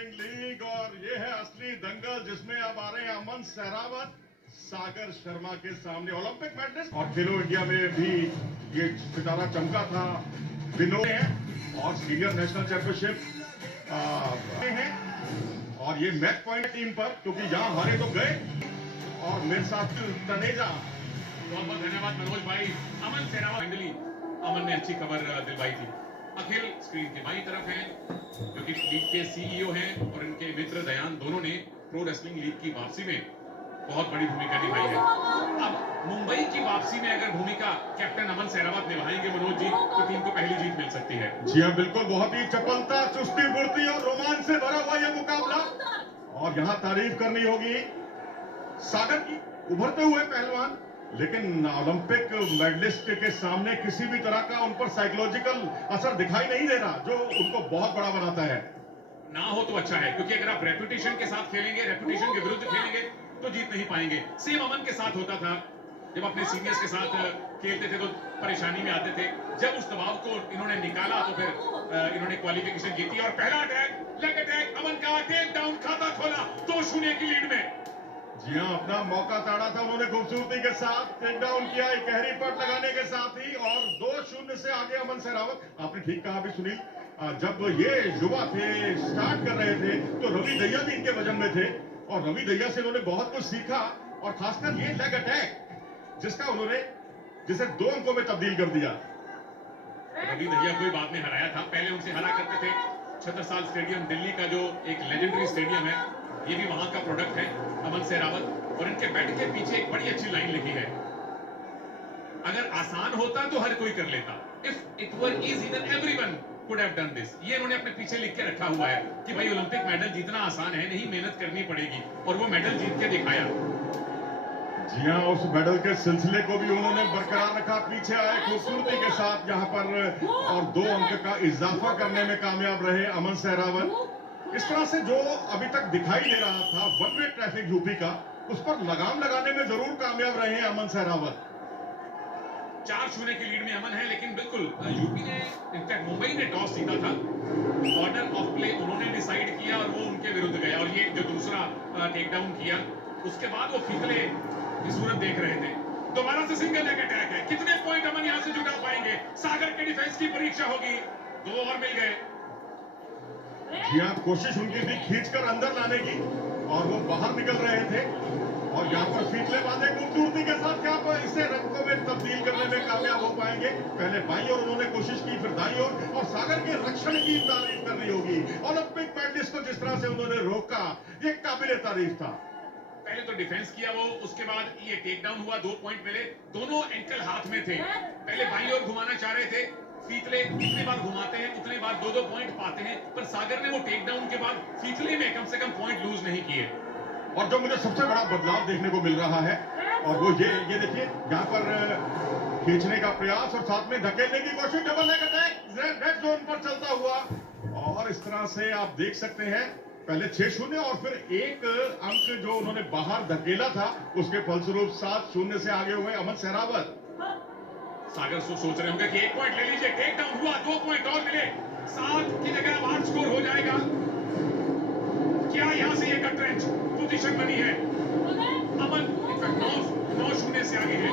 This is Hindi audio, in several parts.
रेसलिंग लीग और ये है असली दंगल जिसमें अब आ रहे हैं अमन सहरावत सागर शर्मा के सामने ओलंपिक मेडलिस्ट और खेलो इंडिया में भी ये सितारा चमका था विनोद है और सीनियर नेशनल चैंपियनशिप है और ये मैच पॉइंट टीम पर क्योंकि यहाँ हारे तो गए और मेरे साथ तनेजा बहुत बहुत धन्यवाद मनोज भाई। अमन सहरावत फाइनली अमन ने अच्छी खबर दिलवाई थी। अखिल स्क्रीन के बाई तरफ हैं जो कि लीग के सीईओ हैं और इनके मित्र दयान दोनों ने प्रो रेसलिंग लीग की वापसी में बहुत बड़ी भूमिका निभाई है। अब मुंबई की वापसी में अगर भूमिका कैप्टन अमन सहरावत निभाएंगे मनोज जी तो टीम को पहली जीत मिल सकती है। जी हाँ बिल्कुल, बहुत ही चपलता चुस्ती फुर्ती और रोमांच से भरा हुआ ये मुकाबला और यहाँ तारीफ करनी होगी सागर की उभरते हुए पहलवान, लेकिन ओलंपिक मेडलिस्ट के सामने किसी भी तरह का उन पर साइकोलॉजिकल असर दिखाई नहीं दे रहा जो उनको बहुत बड़ा बनाता है। ना हो तो अच्छा है क्योंकि अगर आप रेपुटेशन के साथ खेलेंगे, रेपुटेशन के विरुद्ध खेलेंगे तो जीत नहीं पाएंगे। सेम अमन के साथ होता था जब अपने सीनियर्स के साथ खेलते थे तो परेशानी में आते थे। जब उस दबाव को इन्होंने निकाला तो फिर इन्होंने क्वालिफिकेशन जीती और पहला अटैक लेग अटैक अमन का टेक डाउन खाता खोला 2-0 की लीड में। जी हाँ, अपना मौका ताड़ा था उन्होंने खूबसूरती के साथ टेक डाउन किया एक गहरी पट लगाने के साथ ही और 2-0 से आगे अमन सहरावत। आपने ठीक कहा भी सुनील, जब ये युवा थे स्टार्ट कर रहे थे तो रवि दहिया भी इनके वजन में थे और रवि दहिया से उन्होंने बहुत कुछ सीखा और खासकर ये लेग अटैक जिसका उन्होंने जिसे 2 अंकों में तब्दील कर दिया। रवि दहिया कोई बाद में हराया था, पहले उनसे हरा करते थे। छत्रसाल स्टेडियम दिल्ली का जो एक लेजेंडरी स्टेडियम है ये भी वहां का प्रोडक्ट है अमन सहरावत और इनके बैट के पीछे एक बड़ी अच्छी लाइन लिखी है, अगर आसान होता तो हर कोई कर लेता, if it were easy then everyone could have done this. ये इन्होंने अपने पीछे लिख के रखा हुआ है कि भाई ओलंपिक मेडल जीतना आसान है नहीं, मेहनत करनी पड़ेगी और वो मेडल जीत के दिखाया। जी हाँ, उस मेडल के सिलसिले को भी उन्होंने बरकरार रखा, पीछे आए खूबसूरती के साथ यहाँ पर और 2 अंक का इजाफा करने में कामयाब रहे अमन सहरावत। इस तरह से जो अभी तक दिखाई दे रहा था वन वे ट्रैफिक यूपी का, उस पर लगाम लगाने में जरूर कामयाब रहे हैं अमन सहरावत। 4-0 की लीड में अमन है, लेकिन बिल्कुल यूपी ने इनफैक्ट मुंबई ने टॉस जीता था, ऑर्डर ऑफ प्ले उन्होंने डिसाइड किया और वो उनके विरुद्ध गया और ये जो दूसरा टेक डाउन किया उसके बाद वो फिकले की सूरत देख रहे थे। दोबारा से सिंगल लेग अटैक है, कितने पॉइंट अमन यहां से जुटा पाएंगे? सागर के डिफेंस की परीक्षा होगी। 2 और मिल गए। जी हाँ, कोशिश उनकी थी खींचकर अंदर लाने की और वो बाहर निकल रहे थे और यहाँ पर फीतले बांधे खूबसूरती के साथ क्या आप इसे रंगों में तब्दील करने में कामयाब हो पाएंगे? पहले बाईं ओर उन्होंने कोशिश की, फिर दाईं ओर और सागर के रक्षण की तारीफ करनी होगी। ओलंपिक मेडलिस्ट को जिस तरह से उन्होंने रोका ये काबिले तारीफ था। पहले तो डिफेंस किया वो, उसके बाद ये टेक डाउन हुआ, 2 पॉइंट मिले, दोनों एंकल हाथ में थे। पहले बाईं ओर घुमाना चाह रहे थे, फीतले जितने बार घुमाते हैं उतने बार 2-2 पॉइंट पाते हैं, पर सागर ने वो टेक डाउन के बाद फीतले में कम से कम पॉइंट लूज नहीं किए। और जो मुझे सबसे बड़ा बदलाव देखने को मिल रहा है और वो ये देखिए यहाँ पर खींचने का प्रयास और साथ में धकेलने की कोशिश, double leg attack red zone पर चलता हुआ और इस तरह से आप देख सकते हैं पहले 6-0 और फिर 1 अंक जो उन्होंने बाहर धकेला था उसके फलस्वरूप 7-0 से आगे हुए अमन सहरावत। सागर सोच रहे होंगे कि 1 पॉइंट ले लीजिए, टेक डाउन हुआ, 2 पॉइंट और मिले, 7 की जगह 8 स्कोर हो जाएगा। क्या यहां से ये कट रेंज पोजीशन बनी है? अमन इनफैक्ट 9-0 से आगे है।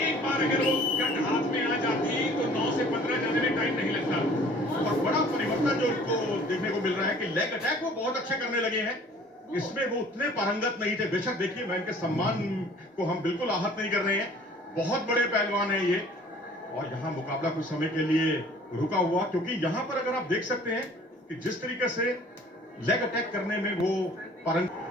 एक बार अगर वो कट हाथ में आ जाती तो 9 से 15 जाने में टाइम नहीं लगता। और बड़ा परिवर्तन जो उनको देखने को मिल रहा है कि लेग अटैक वो बहुत अच्छे करने लगे हैं, इसमें वो उतने पारंगत नहीं थे। बेशक देखिए मैं इनके सम्मान को हम बिल्कुल आहत नहीं कर रहे हैं, बहुत बड़े पहलवान हैं ये और यहाँ मुकाबला कुछ समय के लिए रुका हुआ क्योंकि यहाँ पर अगर आप देख सकते हैं कि जिस तरीके से लेग अटैक करने में वो पारंगत।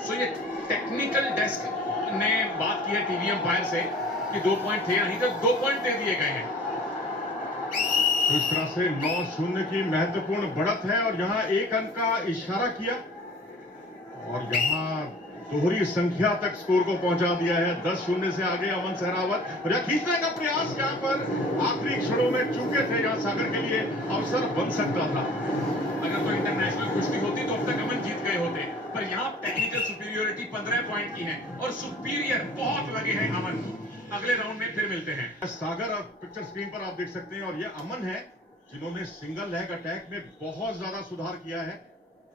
तो ये टेक्निकल डेस्क ने बात की है टीवी अंपायर से कि 2 पॉइंट थे, नहीं तो 2 पॉइंट दे दिए गए हैं। तो इस तरह से 9-0 की महत्वपूर्ण बढ़त है और यहाँ 1 अंक का इशारा किया और यहाँ दोहरी संख्या तक स्कोर को पहुंचा दिया है। 10-0 से आगे अमन सहरावत और यह खींचने का प्रयास यहां पर आखिरी क्षणों में चूके थे, यहां सागर के लिए अवसर बन सकता था। अगर तो इंटरनेशनल कुश्ती होती तो अब तक अमन जीत गए होते, पर यहाँ टेक्निकल सुपीरियोरिटी 15 पॉइंट की है और सुपीरियर बहुत लगे हैं अमन। अगले राउंड में फिर मिलते हैं। सागर अब पिक्चर स्क्रीन पर आप देख सकते हैं और ये अमन है जिन्होंने सिंगल लेग अटैक में बहुत ज्यादा सुधार किया है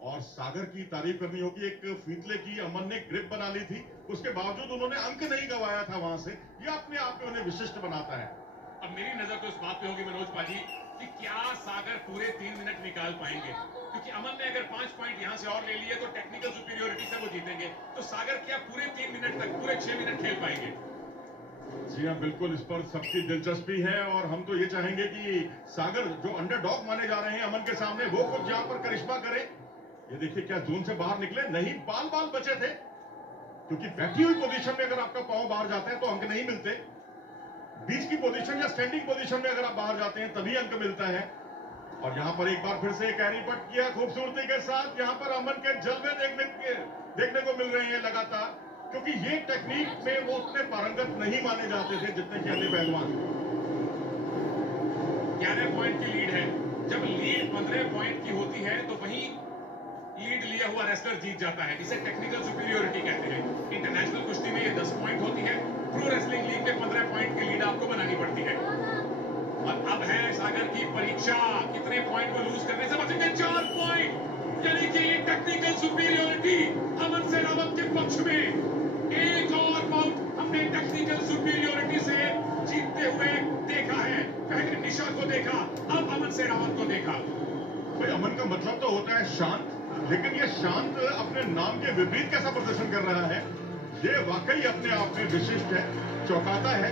और सागर की तारीफ करनी होगी। एक फीतले की अमन ने ग्रिप बना ली थी, उसके बावजूद उन्होंने अंक नहीं गवाया था वहां से। ये अपने आप में उन्हें विशिष्ट बनाता है। अब मेरी नजर तो इस बात पे होगी मनोज पाजी कि क्या सागर पूरे 3 मिनट निकाल पाएंगे, क्योंकि अमन ने अगर 5 पॉइंट यहां से और ले लिए तो टेक्निकल सुपीरियोरिटी से वो जीतेंगे। तो सागर क्या पूरे 3 मिनट तक, पूरे 6 मिनट खेल पाएंगे? जी हाँ, बिल्कुल, इस पर सबकी दिलचस्पी है और हम तो ये चाहेंगे कि सागर जो अंडरडॉग माने जा रहे हैं अमन के सामने, वो खुद यहाँ पर करिश्मा करें। ये देखिए क्या जोन से बाहर निकले, नहीं बाल बाल बचे थे, क्योंकि बैठी हुई पोजीशन में अगर आपका पांव बाहर जाते हैं तो अंक नहीं मिलते। बीच की पोजीशन या स्टैंडिंग पोजीशन में अगर आप बाहर जाते हैं तभी अंक मिलता है। और यहां पर एक बार फिर से कैरी पट किया खूबसूरती के साथ। यहां पर अमन के जलवे देखने को मिल रहे हैं लगातार, क्योंकि ये टेक्निक में वो उतने पारंगत नहीं माने जाते थे जितने कि अन्य पहलवान। 11 पॉइंट की लीड है। जब लीड 15 पॉइंट की होती है तो वहीं लीड लिया हुआ रेसलर जीत जाता है। इसे टेक्निकल सुपीरियोरिटी कहते हैं। इंटरनेशनल कुश्ती में ये 10 पॉइंट होती है। प्रो रेसलिंग लीग में 15 पॉइंट की लीड आपको बनानी पड़ती है। और अब है सागर की परीक्षा, कितने पॉइंट को लूज करने से बचेंगे? 4 पॉइंट, यानी कि टेक्निकल सुपीरियोरिटी अमन सहरावत के पक्ष में। एक और बाउट हमने टेक्निकल सुपीरियोरिटी से जीतते हुए देखा है। पहले निशा को देखा, अब अमन सहरावत को देखा। भाई अमन का मतलब तो होता है शांत, लेकिन ये शांत अपने नाम के विपरीत कैसा प्रदर्शन कर रहा है, ये वाकई अपने आप में विशिष्ट है, चौंकाता है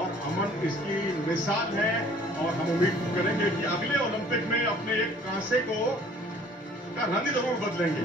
और अमन इसकी मिसाल है। और हम उम्मीद करेंगे कि अगले ओलंपिक में अपने एक कांसे को का रंग जरूर बदलेंगे।